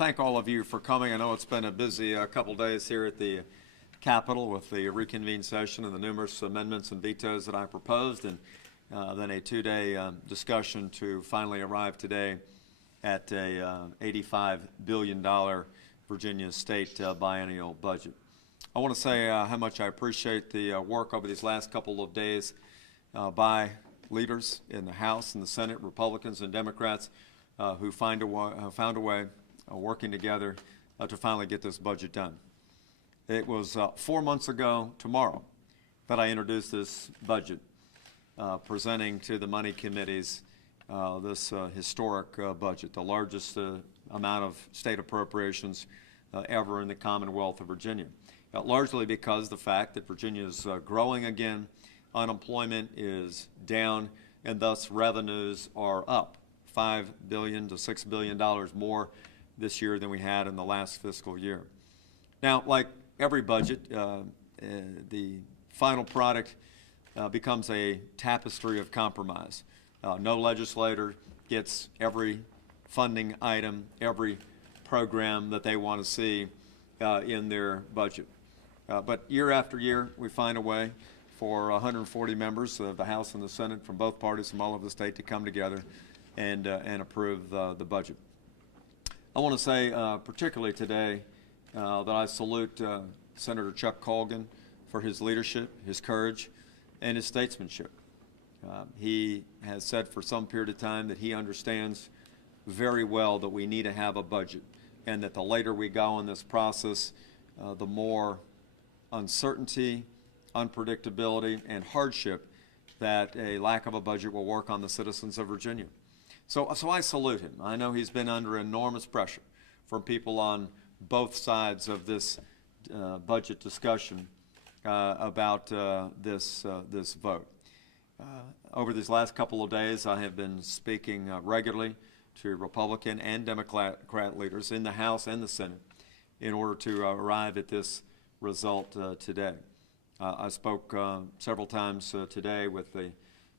thank all of you for coming. I know it's been a busy couple days here at the Capitol with the reconvened session and the numerous amendments and vetoes that I proposed, and then a two-day discussion to finally arrive today at a $85 billion Virginia state biennial budget. I want to say how much I appreciate the work over these last couple of days by leaders in the House and the Senate, Republicans and Democrats, who found a way working together to finally get this budget done. It was 4 months ago tomorrow that I introduced this budget, presenting to the money committees this historic budget, the largest amount of state appropriations ever in the Commonwealth of Virginia. Largely because the fact that Virginia is growing again, unemployment is down, and thus revenues are up $5 billion to $6 billion more this year than we had in the last fiscal year. Now, like every budget, the final product becomes a tapestry of compromise. No legislator gets every funding item, every program that they want to see in their budget. But year after year, we find a way for 140 members of the House and the Senate from both parties from all over the state to come together and approve the budget. I want to say particularly today that I salute Senator Chuck Colgan for his leadership, his courage, and his statesmanship. He has said for some period of time that he understands very well that we need to have a budget, and that the later we go in this process, the more uncertainty, unpredictability, and hardship that a lack of a budget will work on the citizens of Virginia. So I salute him. I know he's been under enormous pressure from people on both sides of this budget discussion about this vote. Over these last couple of days, I have been speaking regularly to Republican and Democrat leaders in the House and the Senate in order to arrive at this result today. I spoke several times today with the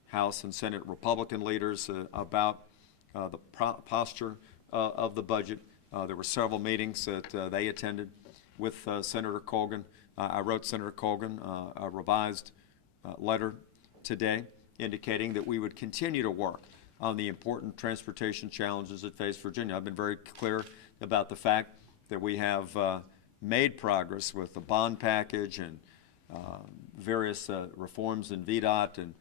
House and Senate Republican leaders about the posture of the budget. There were several meetings that they attended with Senator Colgan. I wrote Senator Colgan a revised letter today indicating that we would continue to work on the important transportation challenges that face Virginia. I've been very clear about the fact that we have made progress with the bond package and various reforms in VDOT and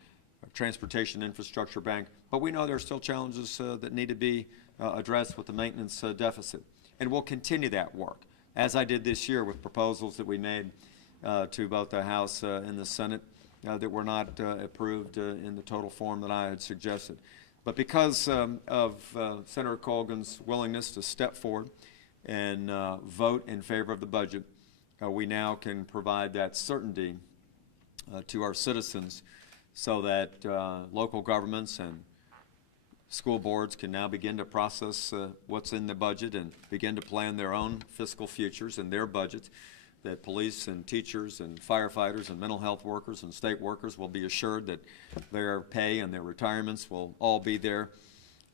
Transportation Infrastructure Bank, but we know there are still challenges that need to be addressed with the maintenance deficit. And we'll continue that work, as I did this year with proposals that we made to both the House and the Senate that were not approved in the total form that I had suggested. But because of Senator Colgan's willingness to step forward and vote in favor of the budget, we now can provide that certainty to our citizens so that local governments and school boards can now begin to process what's in the budget and begin to plan their own fiscal futures and their budgets, that police and teachers and firefighters and mental health workers and state workers will be assured that their pay and their retirements will all be there.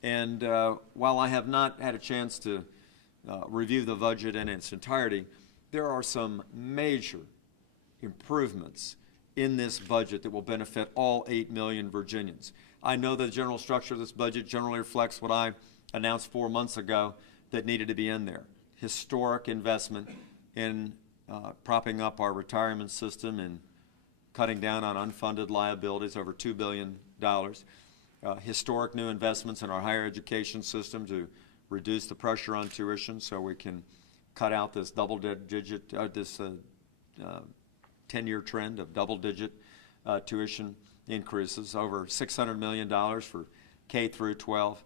And while I have not had a chance to review the budget in its entirety, there are some major improvements in this budget that will benefit all 8 million Virginians. I know the general structure of this budget generally reflects what I announced 4 months ago that needed to be in there. Historic investment in propping up our retirement system and cutting down on unfunded liabilities, over $2 billion. Historic new investments in our higher education system to reduce the pressure on tuition so we can cut out this double-digit, this 10-year trend of double-digit tuition increases, over $600 million for K through 12,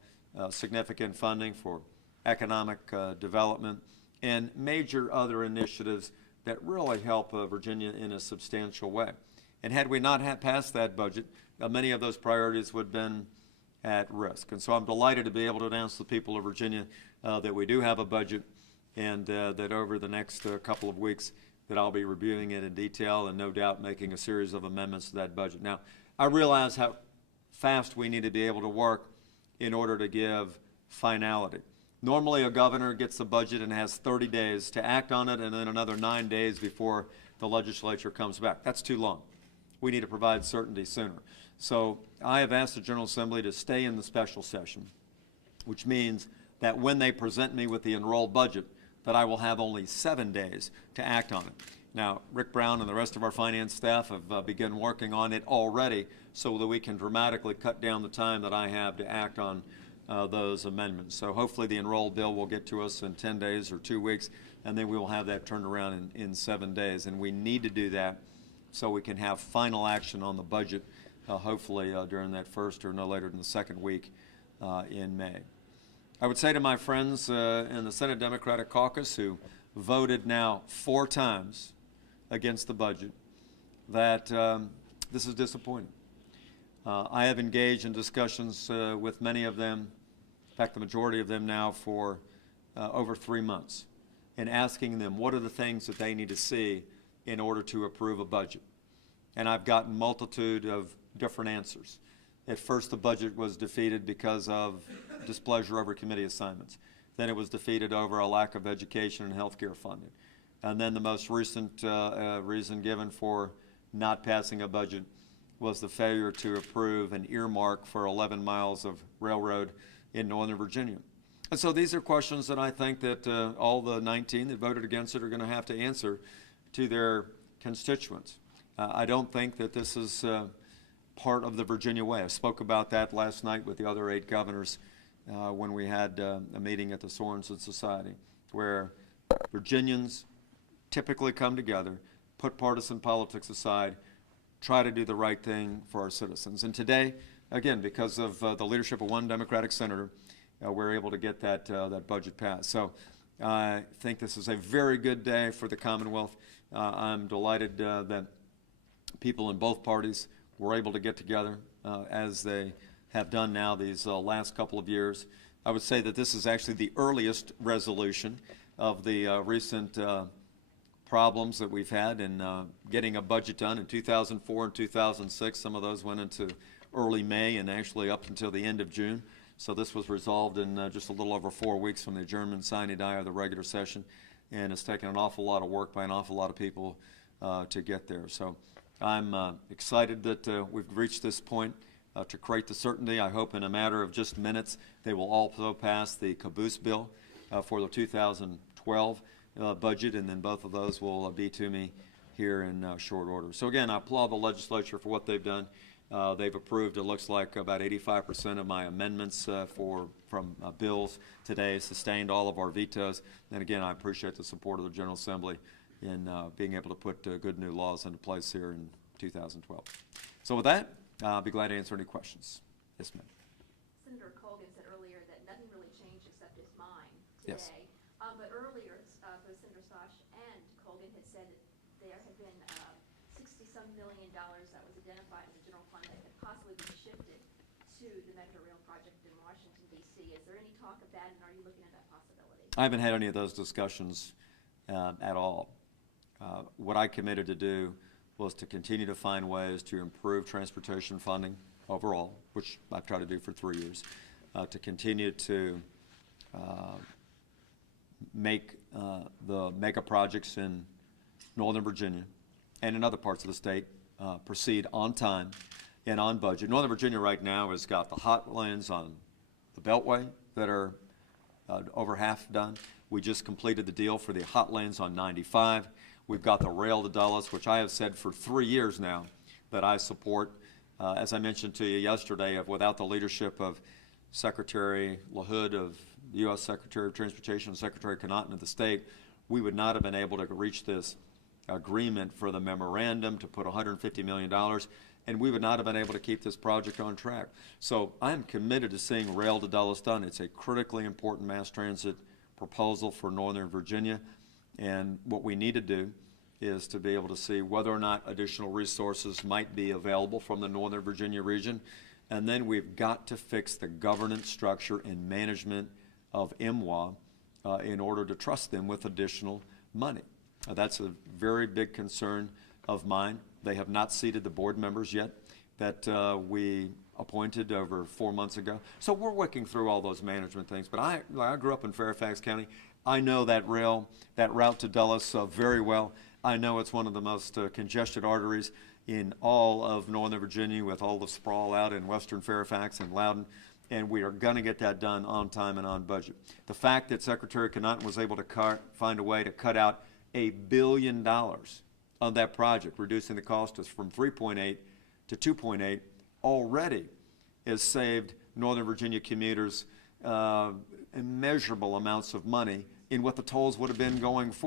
significant funding for economic development, and major other initiatives that really help Virginia in a substantial way. And had we not passed that budget, many of those priorities would have been at risk. And so I'm delighted to be able to announce to the people of Virginia that we do have a budget, and that over the next couple of weeks that I'll be reviewing it in detail and no doubt making a series of amendments to that budget. Now, I realize how fast we need to be able to work in order to give finality Normally, a governor gets the budget and has 30 days to act on it, and then another 9 days before the legislature comes back. That's too long. We need to provide certainty sooner. So I have asked the General Assembly to stay in the special session, which means that when they present me with the enrolled budget, that I will have only 7 days to act on it. Now, Rick Brown and the rest of our finance staff have begun working on it already so that we can dramatically cut down the time that I have to act on those amendments. So hopefully the enrolled bill will get to us in 10 days or 2 weeks, and then we will have that turned around in 7 days. And we need to do that so we can have final action on the budget, hopefully during that first or no later than the second week in May. I would say to my friends in the Senate Democratic Caucus who voted now 4 times against the budget that this is disappointing. I have engaged in discussions with many of them, in fact the majority of them now, for over 3 months, and asking them what are the things that they need to see in order to approve a budget. And I've gotten multitude of different answers. At first the budget was defeated because of displeasure over committee assignments. Then it was defeated over a lack of education and health care funding. And then the most recent reason given for not passing a budget was the failure to approve an earmark for 11 miles of railroad in Northern Virginia. And so these are questions that I think that all the 19 that voted against it are going to have to answer to their constituents. I don't think that this is part of the Virginia way. I spoke about that last night with the other 8 governors when we had a meeting at the Sorensen Society, where Virginians typically come together, put partisan politics aside, try to do the right thing for our citizens. And today, again, because of the leadership of one Democratic senator, we're able to get that budget passed. So I think this is a very good day for the Commonwealth. I'm delighted that people in both parties were able to get together as they have done now these last couple of years. I would say that this is actually the earliest resolution of the recent problems that we've had in getting a budget done. In 2004 and 2006, some of those went into early May and actually up until the end of June. So this was resolved in just a little over 4 weeks from the adjournment sine die of the regular session, and it's taken an awful lot of work by an awful lot of people to get there. So I'm excited that we've reached this point to create the certainty. I hope in a matter of just minutes they will also pass the caboose bill for the 2012 budget, and then both of those will be to me here in short order. So again, I applaud the legislature for what they've done. They've approved, it looks like, about 85% of my amendments from bills today, sustained all of our vetoes. And again, I appreciate the support of the General Assembly in being able to put good new laws into place here in 2012. So with that, I'll be glad to answer any questions. Yes, ma'am. Senator Colgan said earlier that nothing really changed except his mind today. Yes. But earlier, both Senator Sash and Colgan had said that there had been $60-some million that was identified in the general fund that could possibly be shifted to the Metro Rail project in Washington, D.C. Is there any talk of that, and are you looking at that possibility? I haven't had any of those discussions at all. What I committed to do was to continue to find ways to improve transportation funding overall, which I've tried to do for 3 years, to continue to make the mega projects in Northern Virginia and in other parts of the state proceed on time and on budget. Northern Virginia right now has got the hot lanes on the Beltway that are over half done. We just completed the deal for the hot lanes on 95. We've got the rail to Dulles, which I have said for 3 years now that I support. As I mentioned to you yesterday, without the leadership of Secretary LaHood of the U.S. Secretary of Transportation and Secretary Connaughton of the state, we would not have been able to reach this agreement for the memorandum to put $150 million, and we would not have been able to keep this project on track. So I am committed to seeing rail to Dulles done. It's a critically important mass transit proposal for Northern Virginia, and what we need to do is to be able to see whether or not additional resources might be available from the Northern Virginia region. And then we've got to fix the governance structure and management of MWA in order to trust them with additional money. That's a very big concern of mine. They have not seated the board members yet that we appointed over 4 months ago. So we're working through all those management things. But I grew up in Fairfax County. I know that route to Dulles very well. I know it's one of the most congested arteries in all of Northern Virginia, with all the sprawl out in western Fairfax and Loudoun, and we are going to get that done on time and on budget. The fact that Secretary Connaughton was able to find a way to cut out $1 billion of that project, reducing the cost from 3.8 to 2.8, already has saved Northern Virginia commuters immeasurable amounts of money in what the tolls would have been going forward.